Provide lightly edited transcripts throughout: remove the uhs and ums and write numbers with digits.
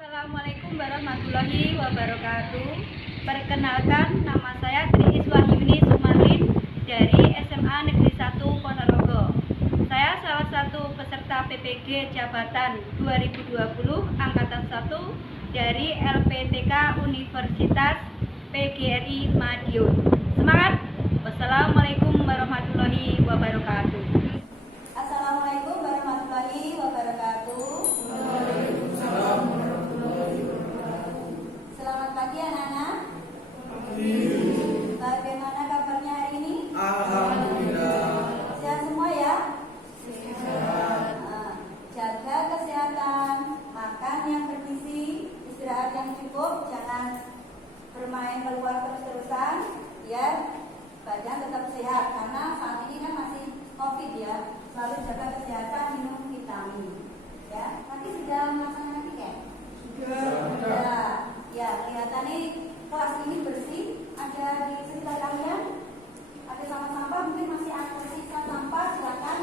Assalamualaikum warahmatullahi wabarakatuh. Perkenalkan, nama saya Tri Iswahyuni Sumarlin dari SMA Negeri 1 Ponorogo. Saya salah satu peserta PPG Jabatan 2020 Angkatan 1 dari LPTK Universitas PGRI Madiun. Semangat! Wassalamualaikum warahmatullahi wabarakatuh. Assalamualaikum warahmatullahi wabarakatuh. Selamat pagi anak-anak. Bagaimana kabarnya hari ini? Alhamdulillah. Sehat semua ya? Jaga kesehatan, makan yang bergizi, istirahat yang cukup, jangan bermain keluar terus-terusan, biar badan tetap sehat. Karena saat ini kan masih COVID ya, selalu jaga kesehatan, minum vitamin. Ya, nanti sudah melaksanakan tiket? Sudah. Ya, kelihatan nih kelas ini bersih. Ada di sekitar kalian ada sampah-sampah, mungkin masih ada sisa sampah, silakan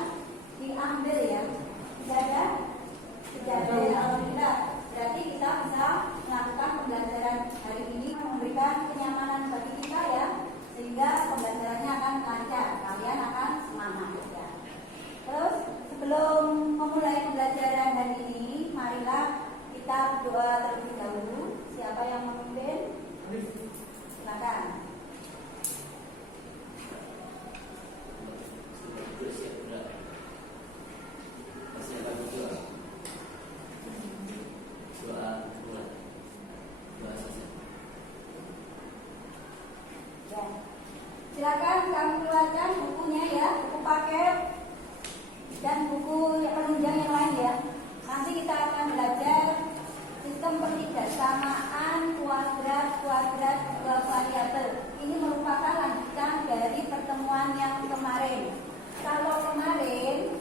diambil ya. Tidak ada? Tidak ada. Alhamdulillah. Berarti kita bisa melakukan pembelajaran hari ini memberikan kenyamanan bagi kita ya, sehingga pembelajarannya akan lancar, kalian akan semangat ya. Terus sebelum memulai pembelajaran hari ini, marilah kita berdoa terlebih dahulu. Siapa yang memimpin? Silakan. Ya. Silakan kamu keluarkan bukunya ya, buku paket dan buku penunjang yang lain ya. Nanti kita akan belajar sistem pertigasamaan kuadrat dua variabel. Ini merupakan lanjutan dari pertemuan yang kemarin. Kalau kemarin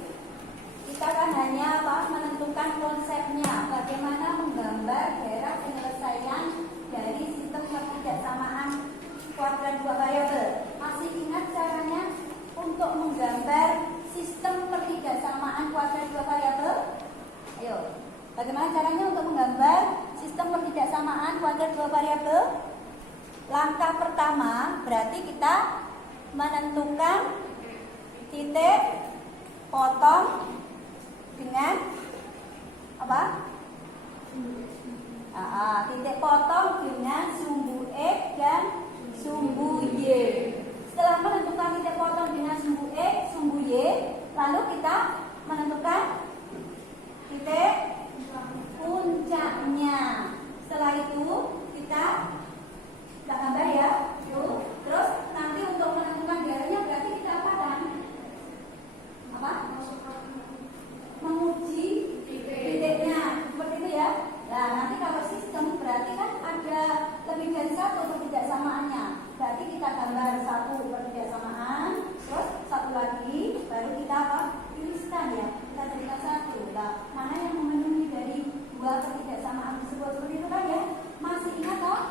kita kan hanya menentukan konsepnya, bagaimana menggambar daerah penyelesaian dari sistem pertigasamaan kuadrat dua variabel. Masih ingat caranya untuk menggambar sistem pertigasamaan kuadrat dua variabel? Ayo. Bagaimana caranya untuk menggambar sistem pertidaksamaan kuadrat dua variabel? Langkah pertama berarti kita menentukan titik potong dengan apa? Titik potong dengan sumbu X dan sumbu Y. Setelah menentukan titik potong dengan sumbu X, sumbu Y, lalu kita menentukan titik puncaknya. Setelah itu kita gambar ya. Terus nanti untuk menentukan daerahnya berarti kita apa kan? Menguji titiknya. Seperti itu ya. Nah, nanti kalau sistem berarti kan ada lebih dari satu pertidaksamaannya. Berarti kita gambar satu pertidaksamaan, terus satu lagi, baru kita tuliskan ya. Kita jadikan satu. Nah, mana yang memenuhi dari dua pertidaksamaan tersebut? Seperti itu kan ya? Masih ingat toh?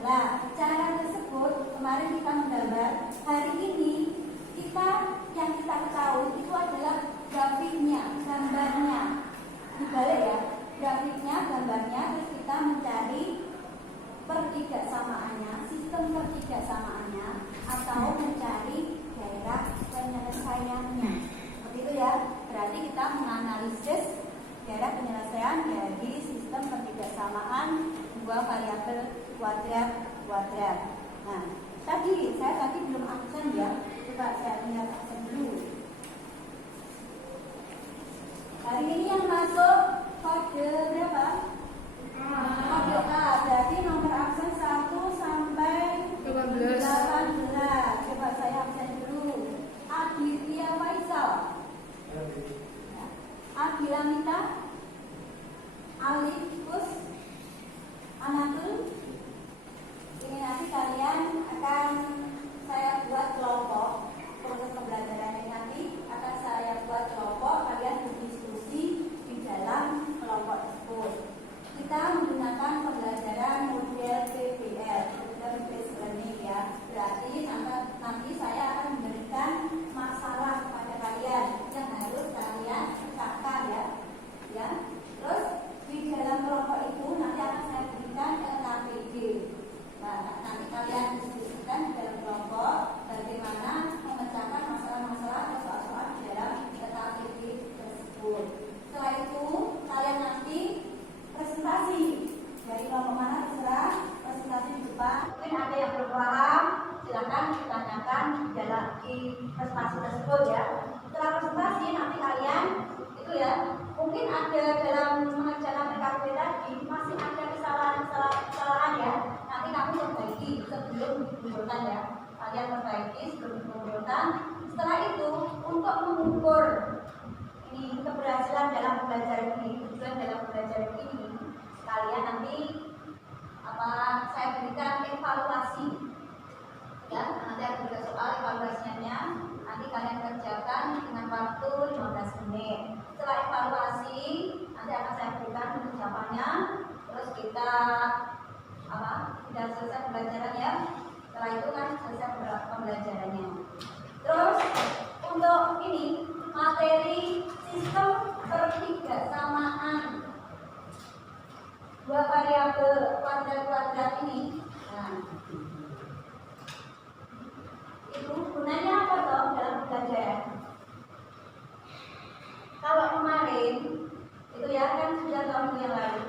Nah, cara tersebut kemarin kita menggambar. Hari ini kita yang kita ketahui itu adalah grafiknya, gambarnya. Dibalik ya, grafiknya, gambarnya, terus kita mencari pertidaksamaannya, sistem pertidaksamaannya, atau mencari daerah penyelesaiannya. Seperti itu ya. Berarti kita menganalisis daerah penyelesaian dari sistem pertidaksamaan dua variabel kuadrat. Nah, saya tadi belum absen ya. Coba saya lihat absen dulu. Hari ini yang masuk kode berapa? Kode A. Berarti nomor absen 1 sampai 18. Coba saya absen dulu. Aditya Faisal, Adila Mita, Alifus, Anatul. Ini nanti kalian akan saya buat kelompok. Proses pembelajaran ini nanti akan saya buat kelompok. Kalian berdiskusi di dalam kelompok tersebut. Kita menggunakan pembelajaran model PBL, model based learning ya. Berarti nanti saya akan memberikan masalah kepada kalian yang harus kalian pecahkan ya. dua variabel kuadrat ini. Nah, itu gunanya apa toh dalam belajar? Kalau kemarin itu ya kan sudah tahun yang lalu,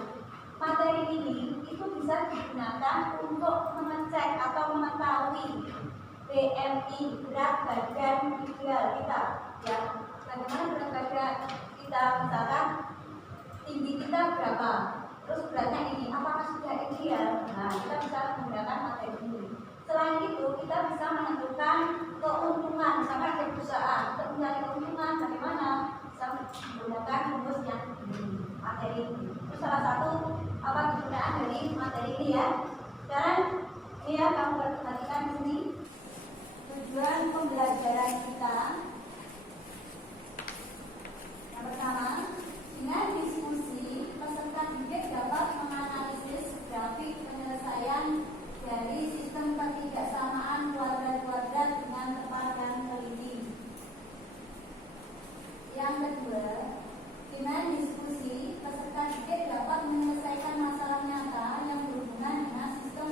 materi ini itu bisa digunakan untuk mengecek atau mengetahui BMI, berat badan ideal kita, ya. Bagaimana berat badan kita, misalkan tinggi kita berapa, terus beratnya ini, apakah sudah ideal? Nah, kita bisa menggunakan materi ini. Selain itu, kita bisa menentukan keuntungan, misalkan ada perusahaan, untuk mencari keuntungan bagaimana? Bisa menggunakan rumus yang materi ini. Itu salah satu kegunaan dari materi ini ya. Sekarang ini ya, kamu perhatikan di sini tujuan pembelajaran kita. Yang pertama, dengan diskusi peserta didik dapat menganalisis grafik penyelesaian dari sistem ketidaksamaan kuadrat-kuadrat dengan tepat dan teliti. Yang kedua, dengan diskusi peserta didik dapat menyelesaikan masalah nyata yang berhubungan dengan sistem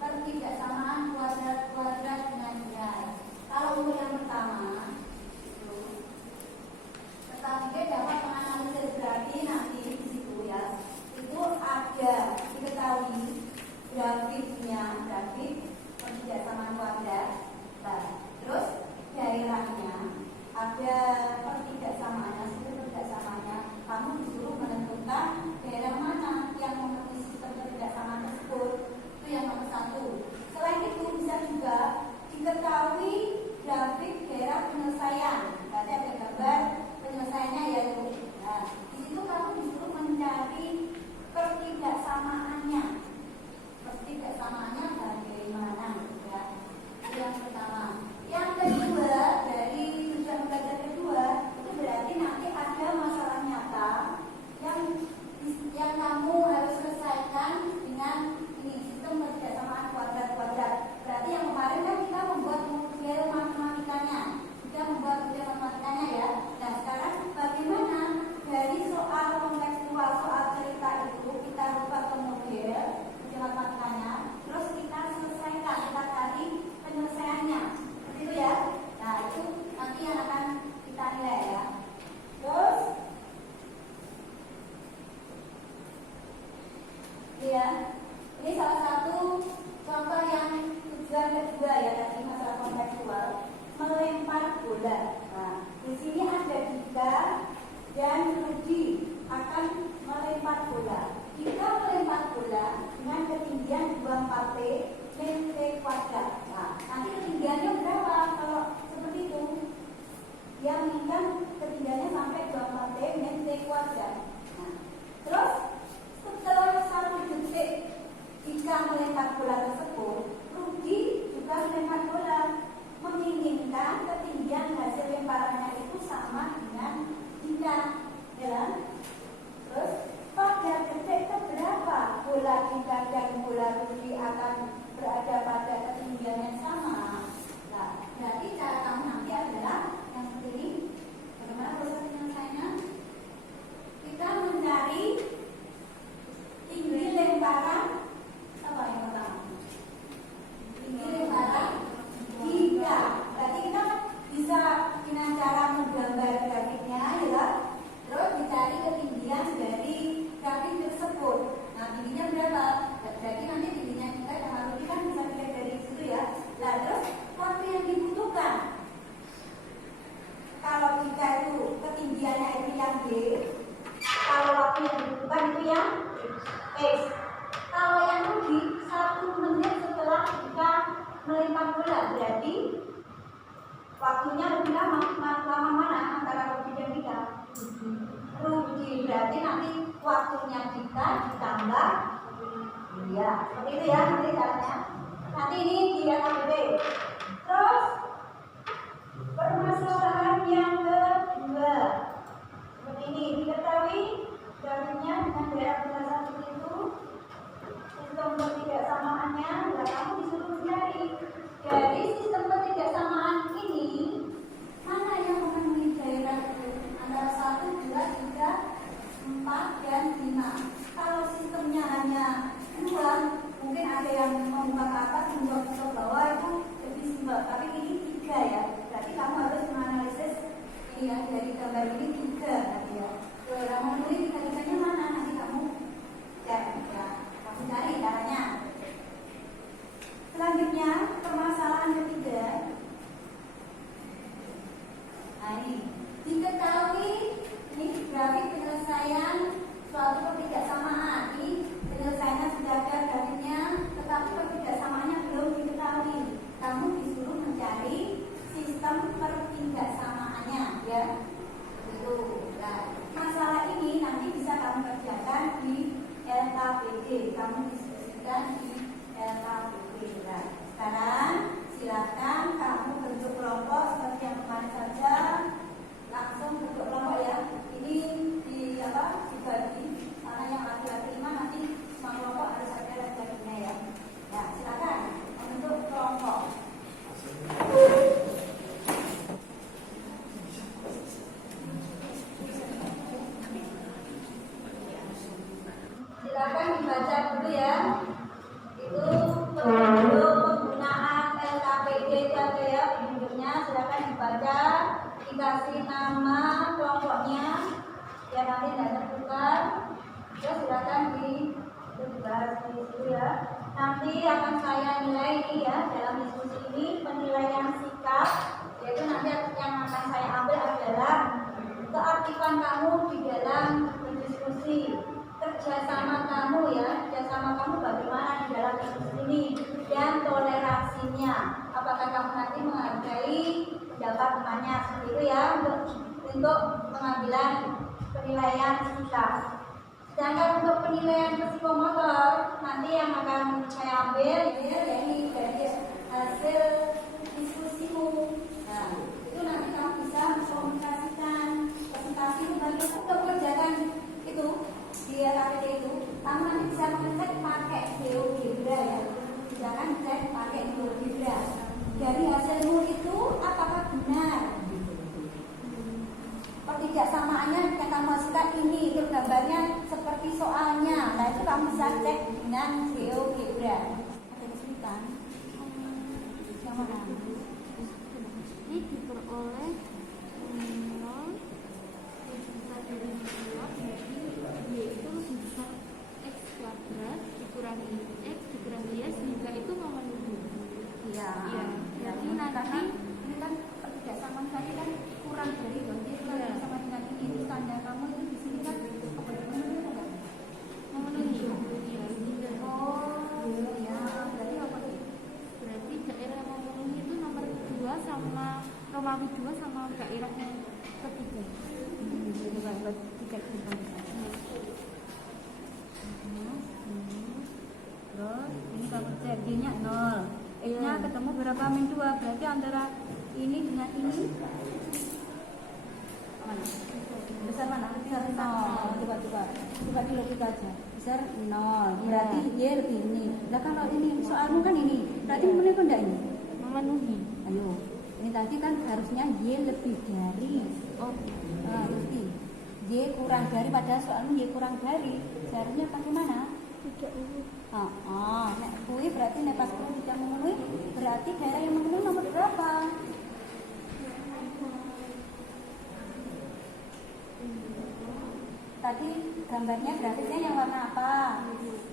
ketidaksamaan kuadrat-kuadrat dengan nilai. Kalau untuk yang pertama, peserta didik dapat menganalisis, berarti nanti di situ ya, itu ada diketahui grafiknya, grafik ketidaksamaan kuadrat. Nah, terus daerahnya ada pertidaksamaannya, sistem pertidaksamaannya. Kamu disuruh menentukan daerah mana yang memenuhi sistem ketidaksamaan tersebut. Itu yang nomor satu. Selain itu bisa juga diketahui grafik daerah penyelesaian. Berarti ada gambar penyelesaiannya ya. Nah, di situ kamu disuruh mencari pertidaksamaannya. Pertidaksamaannya bagaimana? Ya. Itu yang pertama. Yang kedua, dari tujuan belajar kedua, itu berarti nanti ada masalah nyata yang kamu harus selesaikan dengan ini sistem ketidaksamaan kuadrat-kuadrat. Berarti yang kemarin kan kita membuat model matematikanya, kita membuat model matematikanya ya. Nah sekarang bagaimana dari soal kontekstual, soal cerita itu kita buat ke model matematikanya, terus kita selesaikan, kita cari penyelesaiannya. Itu ya. Nah, itu nanti yang akan kita nilai ya. Terus ya, ini salah satu contoh yang tujuan kedua ya tadi masalah kontekstual, melempar bola. Nah, di sini ada Dika dan Rudi akan melempar bola. Dika melempar bola dengan ketinggian 24T min T kuadrat. Nah, nanti ketinggiannya berapa kalau seperti itu? Dia menginginkan ketinggiannya sampai 24T min T kuadrat. Nah, terus setelah 1 detik jika melempar bola tersebut, Rudi juga melempar bola, menginginkan ketinggian hasil lemparannya itu sama dengan Dika, ya. Terus pada detik keberapa bola Dika dan bola Rudi akan berada pada ketinggian yang sama? Nah, berarti cara kamu nanti adalah yang seperti ini. Bagaimana proses penyelesaiannya? Kita mencari tinggi lemparan apa yang pertama? Tinggi lemparan Dika. Berarti kita bisa dengan cara menggambar grafiknya, ya. Terus dicari ketinggian dari grafik tersebut. Nah, tingginya berapa? Berarti nanti tingginya kita sama Rudi kan bisa dilihat dari situ ya. Nah, terus waktu yang dibutuhkan. Kalau kita itu ketinggiannya itu yang D, kalau waktu yang dibutuhkan itu yang X. Kalau yang Rudi 1 menit setelah kita melempar bola, berarti waktunya lebih lama mana antara Rudi dan Dika? Rudi, berarti nanti waktunya kita ditambah ya, seperti itu ya nanti caranya. Nanti ini di KBB. Terus permasalahan yang kedua, seperti ini, diketahui grafiknya dengan daerah penyelesaian seperti itu, sistem ketidaksamaannya. Nah, kamu disuruh mencari dari sistem ketidaksamaan ini mana yang memenuhi daerah itu antara 1, 2, 3, 4, dan 5. Kalau sistemnya hanya dulu ya. Nanti akan saya nilai ini ya dalam diskusi ini penilaian sikap, yaitu nanti yang akan saya ambil adalah keaktifan kamu di dalam berdiskusi, kerjasama kamu ya, kerjasama kamu bagaimana di dalam diskusi ini, dan toleransinya. Apakah kamu nanti menghargai pendapat temannya seperti itu ya untuk pengambilan penilaian sikap. Sedangkan untuk penilaian psikomotor nanti yang akan saya ambil ya ini dari hasil diskusimu. Nah, itu nanti kamu bisa mengkomunikasikan presentasi itu bagi untuk mengerjakan itu di KPD itu. Kamu nanti bisa mengecek pakai GeoGebra ya. Silakan cek pakai GeoGebra. Dari hasilmu itu apakah benar? Pertidaksamaannya yang kamu hasilkan ini itu gambarnya seperti soalnya. Nah itu kamu bisa cek dengan GeoGebra. Ada kesulitan? Yang mana? Ini diperoleh 0 bisa dari 0, jadi Y itu lebih besar X kuadrat dikurangi X dikurangi Y sehingga itu memenuhi. Iya. Iya. Jadi nanti ini kan pertidaksamaan tadi kan kurang dari berarti Iya. sama dengan ini tanda kamu itu di sini kan apa memenuhi enggak? memenuhi. Iya. Tidak. Oh iya. Berarti apa sih? Berarti daerah yang memenuhi itu nomor 2 sama Romawi 2 sama daerah yang ketiga. Jadi buat tiga kita. Terus ini kamu cek D-nya 0, X-nya ketemu berapa min 2, berarti antara ini dengan ini mana? Besar mana? Besar 0. Coba dulu kita aja. Besar 0. Berarti Y lebih ini. Nah kalau ini soalmu kan ini, berarti memenuhi apa enggak ini? Memenuhi. Ayo. Ini tadi kan harusnya Y lebih dari. Oh, Berarti Y kurang dari, padahal soalmu Y kurang dari. Seharusnya bagaimana? tidak ini. Nek kuwi berarti nek pas kuwi tidak memenuhi, berarti daerah yang memenuhi nomor berapa? Tadi gambarnya grafiknya yang warna apa?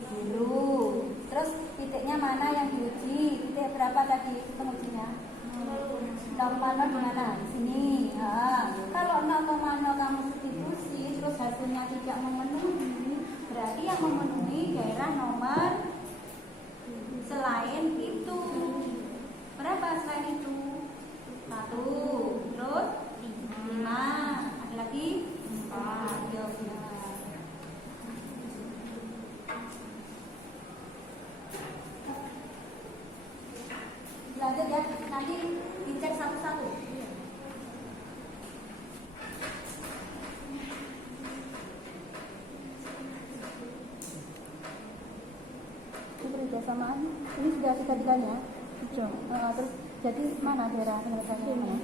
Biru. Terus titiknya mana yang diuji? Titik berapa tadi pengujinya? 0,0 di mana? Di sini. Kalau 0,0 kamu substitusi terus hasilnya tidak memenuhi, berarti yang memenuhi daerah nomor selain itu. Berapa selain itu? 1. Terus 5. Ada lagi? 4. Ya, lanjut ya, nanti dicek satu-satu. Kebersamaan ini sudah kita ditanya. Terus jadi mana daerah penyelesaiannya mana?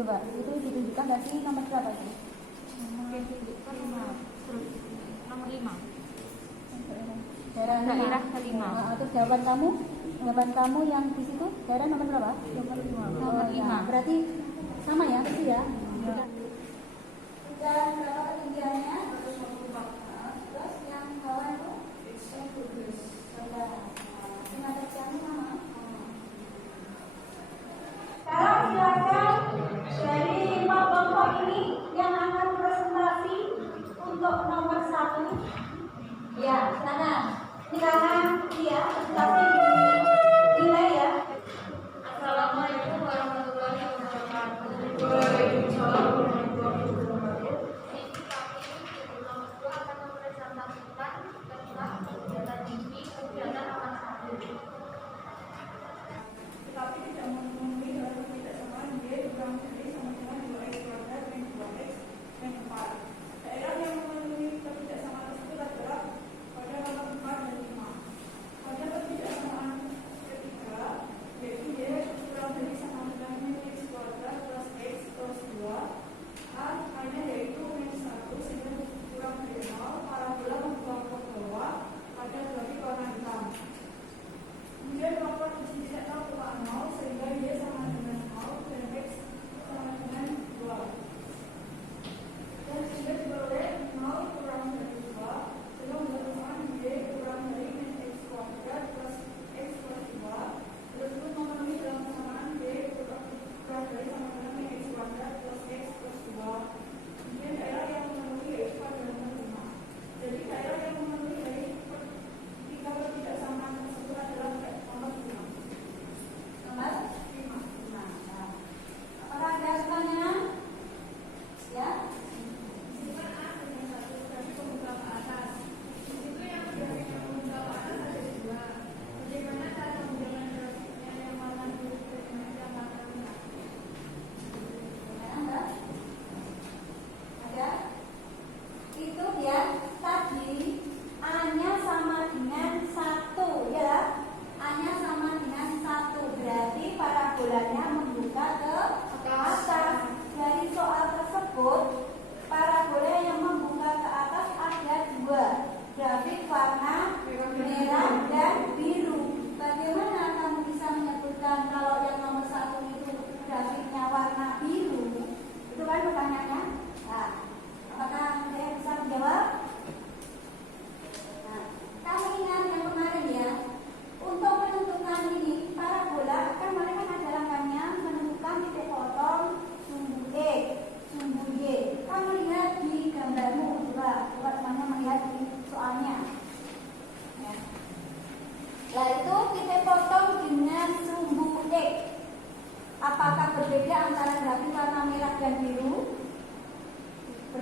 Coba itu ditunjukkan dari nomor berapa itu? Terus nomor 5. Daerah kelima. Terus jawaban kamu yang di situ daerah nomor berapa? Nomor 5. Berarti sama ya, pasti ya. Dan berapa ketinggiannya? Terus yang bawah itu? Sekarang silakan dari 5 kelompok ini yang akan presentasi untuk nomor 1. Ya, silakan. Silakan dia presentasi nilai ya. Assalamualaikum warahmatullahi wabarakatuh. Waalaikumsalam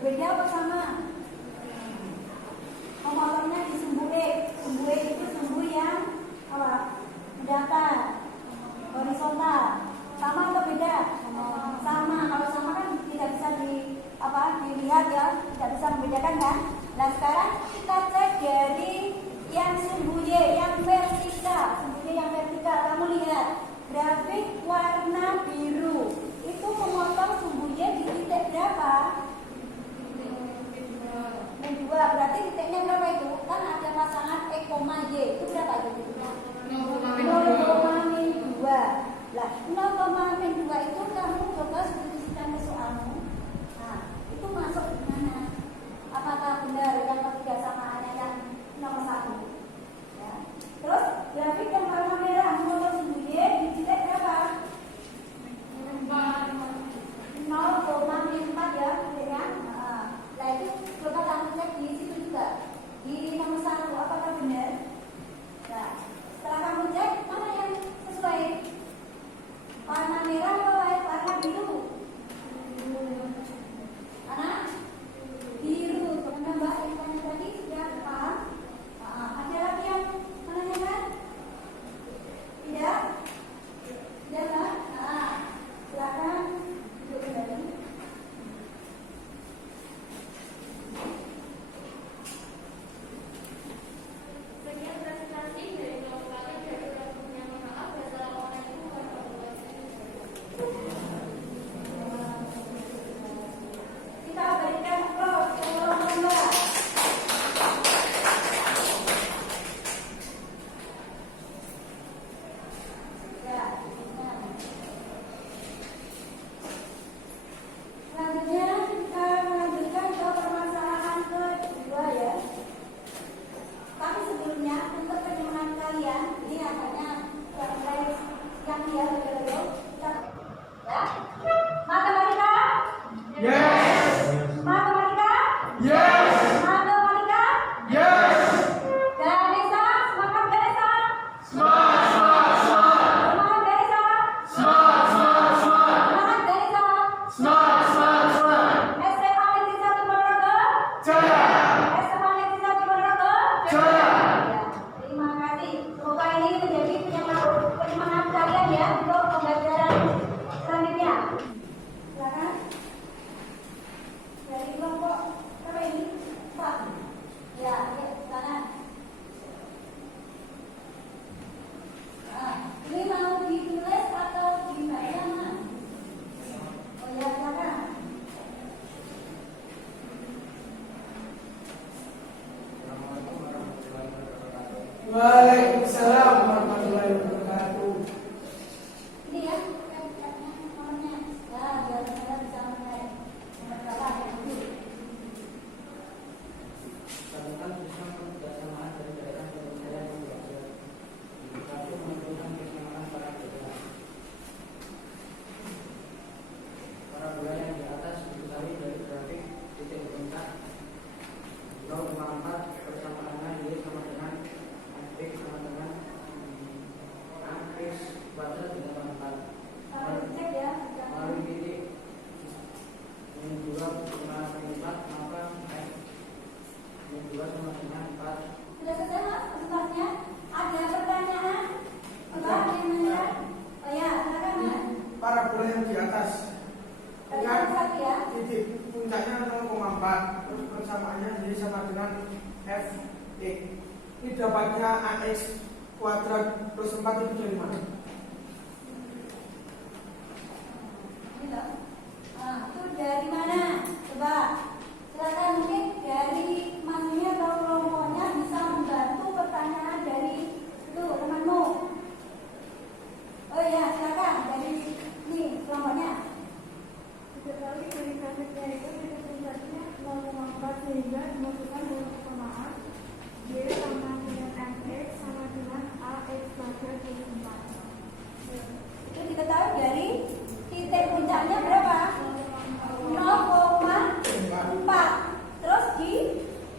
Berbeda apa sama? Pemotornya di sumbu E. Sumbu E itu sumbu yang apa? Mendatar, horizontal. Sama atau beda? Sama. Kalau sama kan tidak bisa dilihat ya, tidak bisa membedakan kan? Nah sekarang kita cek dari yang sumbu Y, yang vertikal. Sumbu Y yang vertikal, kamu lihat grafik warna biru. Itu memotong sumbu Y di titik berapa? Min 2. Berarti titiknya berapa itu? Kan ada pasangan E, Y. Itu berapa itu? 0,-2. Lah, 0,-2 itu kamu coba substitusikan ke soalmu. Nah, itu masuk di mana? Apakah benar yang ketiga samaannya yang nomor 1? Ya. Terus grafik yang warna merah memotong sumbu Y di titik berapa? 0,4 ya, ya. Nah, itu coba kamu cek di situ juga. Di nomor 1 apakah benar? Nah, setelah kamu cek mana yang sesuai? Warna merah atau warna biru? Anak? Biru. Karena Mbak Irfan tadi sudah paham. Ada lagi yang menanyakan? Tidak? Tidak Mbak? Silakan duduk kembali. Sekian presentasi dari kelompok kami dari kelompoknya maaf. Wassalamualaikum warahmatullahi wabarakatuh. Kita berikan applause ke orang Mbak. Ya, selanjutnya kita melanjutkan ke permasalahan kedua ya. Tapi sebelumnya untuk penerimaan kalian ini agaknya yang dia betul kita ya. Matematika? Yes. Matematika? Yes. Matematika? Yes. Ganesha, semangat Ganesha. Smart, smart, smart. Semangat Ganesha. Smart, smart, smart. Semangat Ganesha. Smart, smart, smart. SMA Negeri 1 Ponorogo. Jaya. SMA Negeri 1 Ponorogo. Jaya. Ya, terima kasih. Semoga ini menjadi penyemangat kalian ya untuk pembelajaran selanjutnya. Silakan. Dari kelompok berapa ini? 4. Ya, silakan. Ini mau ditulis atau dibaca Mas? Oh ya, silakan. Waalaikumsalam warahmatullahi wabarakatuh. Ini ya, nomornya. Ya, biar saya bisa melihat nomor berapa ya. Katakan sistem kebersamaan dari daerah penyelesaian yang belajar. Satu menentukan kesamaan para daerah. Para bola yang di atas diketahui dari grafik titik puncak 0,4 persamaannya Y sama dengan X sama dengan X kuadrat ditambah 4. Kalau dicek ya, Melalui titik min 2 sama 4 maka X min 2 sama dengan 4. sudah selesai Mas sebenarnya. Ada pertanyaan? Apa yang nanya? Oh ya, silakan Mas. Para bola yang di atas Pertanyaan satu ya. titik puncaknya 0,4 terus persamaannya Y sama dengan F X. Ini dapatnya AX kuadrat plus 4 itu dari mana? Ini loh. Itu dari mana? Coba silakan mungkin dari masnya atau kelompoknya bisa membantu pertanyaan dari itu temanmu. Oh ya, silakan dari ini kelompoknya. Diketahui dari grafiknya itu titik puncaknya 0,4 sehingga dimasukkan dalam persamaan Y sama dengan MX sama dengan AX kuadrat plus 4. Itu diketahui dari titik puncaknya berapa? 0,4. Terus di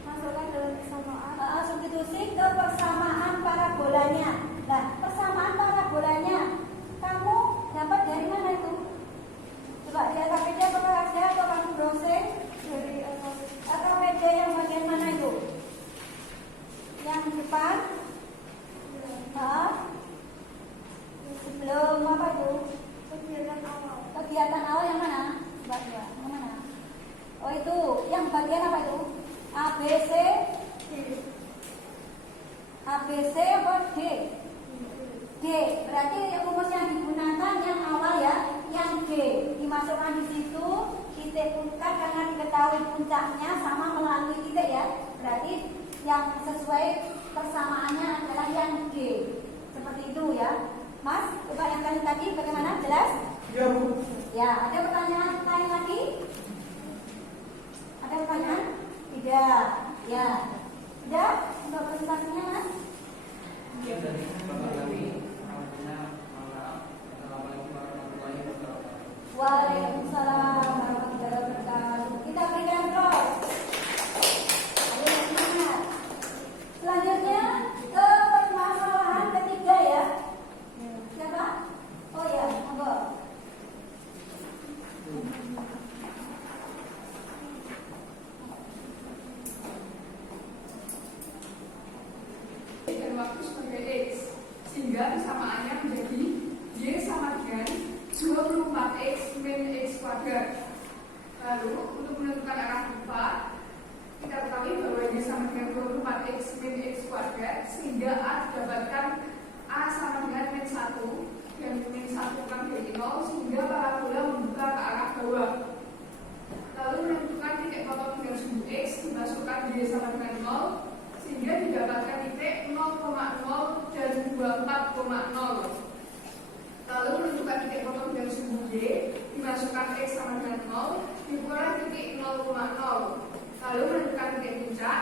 Masukkan dalam persamaan substitusi ke persamaan parabolanya. Nah, persamaan parabolanya kamu dapat dari mana itu? Coba lihat KPD apakah ada atau kamu browsing? dari ABC, ABC apa D? D. Berarti rumus yang digunakan yang awal ya, yang D. Dimasukkan di situ titik puncak karena diketahui puncaknya sama melalui titik ya. Berarti yang sesuai persamaannya adalah yang D. Seperti itu ya. Mas, coba yang tadi bagaimana? Jelas? Ya, Bu. Ya, ada pertanyaan lain lagi? Ada pertanyaan? Tidak. Ya. Sudah? Untuk presentasinya, Mas? Sekian dari Bapak kami. Assalamualaikum warahmatullahi wabarakatuh. Waalaikumsalam warahmatullahi wabarakatuh. Kita berikan terus. Ayo semangat. Selanjutnya ke permasalahan ketiga ya. Siapa? Oh ya, monggo. Dan waktu sebagai X, sehingga persamaannya menjadi Y sama dengan 24X min X kuadrat. Lalu untuk menentukan arah lupa, kita ketahui bahwa Y sama dengan 24X min X kuadrat, sehingga A didapatkan A sama dengan min 1 dan min 1 kan dari 0, sehingga parabola membuka ke arah bawah. Lalu menentukan titik potong dengan sumbu X, dimasukkan Y sama dengan 0, sehingga didapatkan titik 0,0 dan 24,0. Lalu menentukan titik potong dengan sumbu Y, dimasukkan X sama dengan 0, dikurang titik 0,0. Lalu menentukan titik puncak.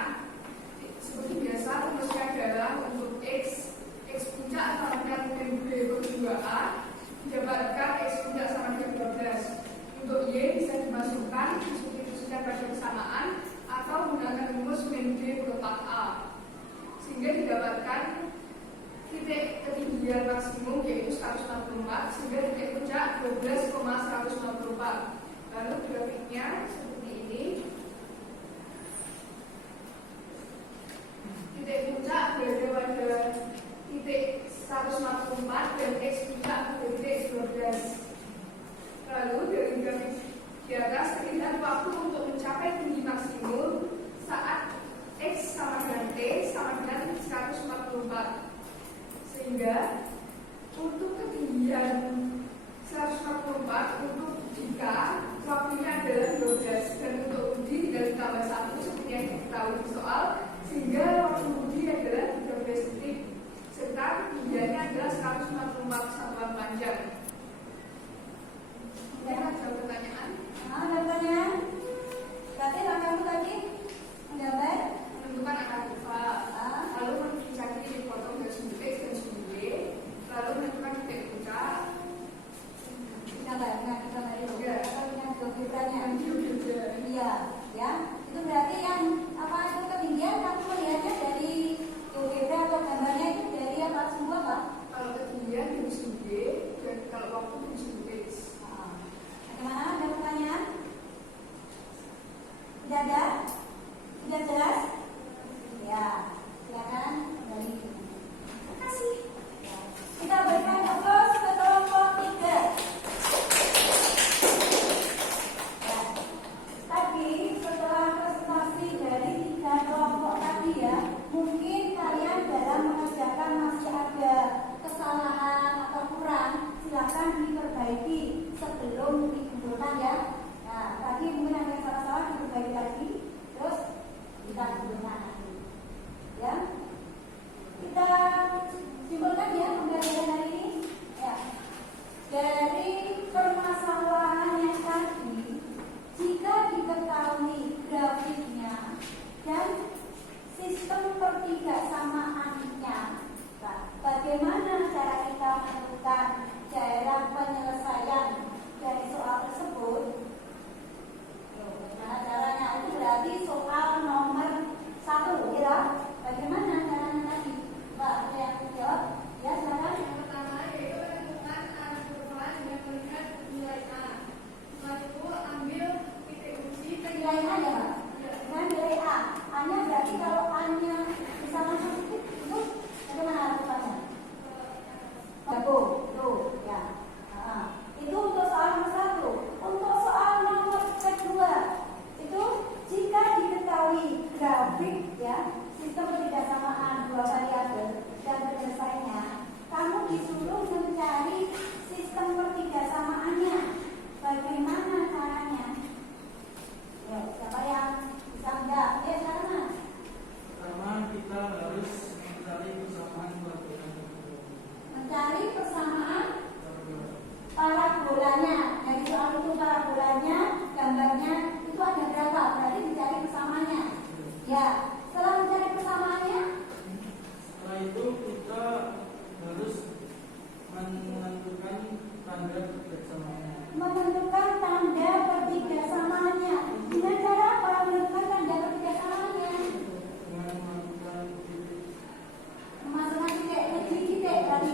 Seperti biasa, rumusnya adalah untuk X puncak sama dengan min B per 2A, didapatkan X puncak sama dengan 12. Untuk Y bisa dimasukkan, disubstitusikan pada persamaan, atau menggunakan rumus min B per 4A, sehingga didapatkan titik ketinggian maksimum yaitu 164, sehingga titik puncak 12,154. Lalu grafiknya seperti ini. Titik puncak berada pada titik 164 dan X puncak pada titik 12. Lalu dari grafik di atas terlihat waktu untuk mencapai tinggi maksimum saat X sama dengan T sama dengan 144. Sehingga untuk ketinggian 144 untuk jika waktunya adalah 12 dan untuk uji tinggal ditambah 1 seperti yang diketahui di soal, sehingga waktu uji adalah 13 detik serta ketinggiannya adalah 144 satuan panjang. Ada pertanyaan? Ada pertanyaan? Berarti langkahmu tadi menjawab Menentukan akar kurva, lalu mencari titik potong dari sumbu X dan sumbu Y, lalu menentukan titik puncak. dengan itu. Ya. Atau dengan geometranya. Iya. Iya, ya. Itu berarti yang apa itu ketinggian kamu melihatnya dari geometri atau gambarnya itu dari apa semua Pak? Kalau ketinggian dari sumbu Y dan kalau waktu dari sumbu X. Bagaimana? Ada pertanyaan? Tidak ada? Sudah jelas? Ya, silakan kembali. Terima kasih. Kita berikan aplaus ke kelompok 3. Ya. Tadi setelah presentasi dari 3 kelompok tadi ya, mungkin kalian dalam mengerjakan masih ada kesalahan atau kurang, silakan diperbaiki sebelum dikumpulkan ya. Nah, tadi mungkin ada yang salah-salah diperbaiki lagi, terus kita berarti ya sistem ketidaksamaan dua variabel dan penyelesaiannya, kamu disuruh mencari sistem ketidaksamaannya. Bagaimana caranya? Ya, siapa yang bisa enggak? Ya, sana. Pertama kita harus mencari persamaan parabola. Mencari persamaan parabolanya. Jadi soal itu parabolanya, gambarnya itu ada berapa? Berarti dicari persamaannya. Ya, setelah mencari persamaannya, Setelah itu kita harus menentukan tanda kebersamaannya. menentukan tanda ketidaksamaannya. Dengan cara apa menentukan tanda ketidaksamaannya? Dengan melakukan titik. Memasukkan titik, uji titik tadi.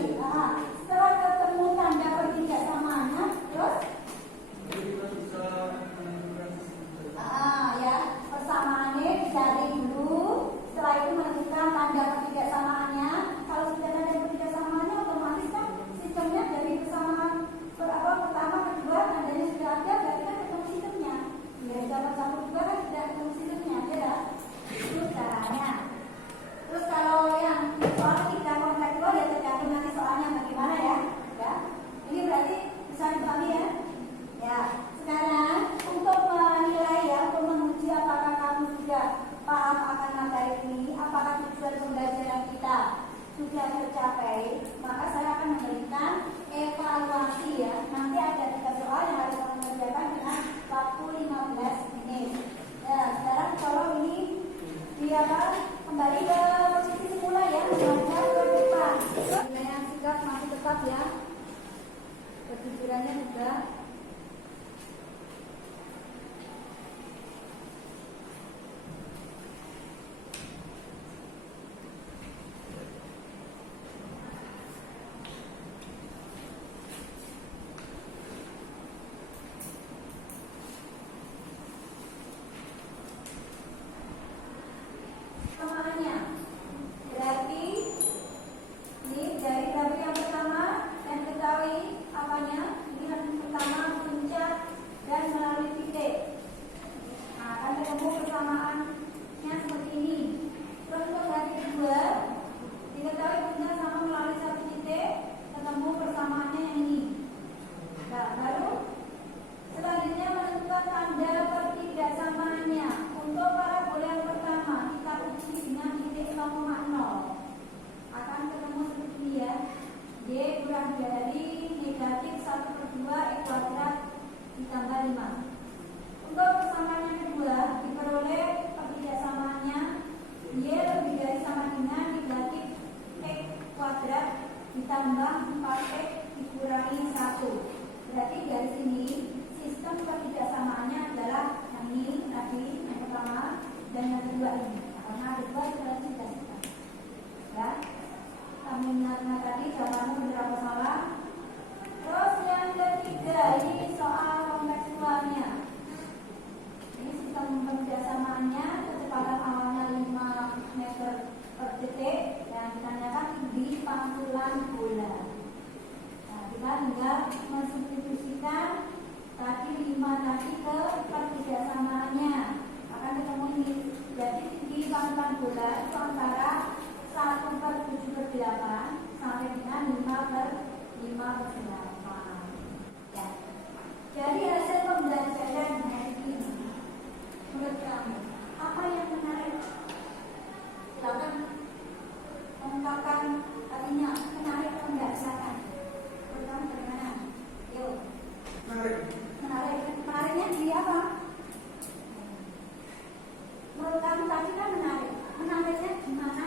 Setelah ketemu tanda ketidaksamaannya, terus Jadi kita bisa menentukan sistem. ya persamaannya dicari dulu. Setelah itu menentukan tanda ketidaksamaannya. Kalau sudah ada tanda ketidaksamaannya, otomatis kan sistemnya dari persamaan pertama, kedua, tandanya sudah ada, berarti kan ketemu sistemnya. Dari zaman satu kedua kan sudah ketemu sistemnya, ya. Itu caranya. Terus kalau yang soal tidak kontekstual ya tergantung nanti soalnya bagaimana ya. Ya. Ini berarti bisa dipahami ya. Ya. Sekarang untuk menilai ya, untuk menguji apakah kamu sudah paham akan materi ini, apakah tujuan pembelajaran kita sudah tercapai, maka saya akan memberikan evaluasi ya. Nanti ada 3 soal yang harus kamu kerjakan dengan waktu 15 menit. Nah, sekarang kalau ini dia kembali ke posisi semula ya, menghadap ke depan. Penilaian sikap masih tetap ya. Kejujurannya juga. Persamaannya berarti ini dari tabel yang pertama dan ketahui apanya. Ini yang pertama puncak dan melalui titik. Nah, akan ketemu persamaannya seperti ini. Terus untuk dari kedua diketahui puncak sama melalui satu titik, ketemu persamaannya yang ini. Nah, baru selanjutnya menentukan tanda ketidaksamaannya. Untuk parabola yang pertama kita uji dengan titik 0,0. Akan ketemu seperti ini ya. Y kurang dari negatif 1/2 X kuadrat ditambah 5. Untuk persamaan yang kedua diperoleh ketidaksamaannya Y lebih dari sama dengan negatif X kuadrat ditambah 4X dikurangi 1. Berarti dari sini sistem ketidaksamaannya adalah yang ini tadi yang pertama dan yang kedua ini. Karena kedua kita sudah ya. Kamu ingatnya tadi jawabanmu benar apa salah. Terus yang ketiga ini soal kontekstualnya. Ini sistem ketidaksamaannya kecepatan awalnya 5 meter per detik dan ditanyakan di pantulan bola. Nah, kita tinggal mensubstitusikan tadi 5 tadi ke ketidaksamaannya. Akan ketemu ini. Jadi di pantulan bola itu antara 1/7/8 sampai dengan 5/5/8. Ya. Jadi hasil pembelajaran hari ini menurut kamu apa yang menarik? Silakan ungkapkan artinya menarik atau enggak, silakan. Menurut kamu bagaimana? Yuk. Menarik. Menarik. Menariknya di apa? Menurut kamu tadi kan menarik. Menariknya gimana?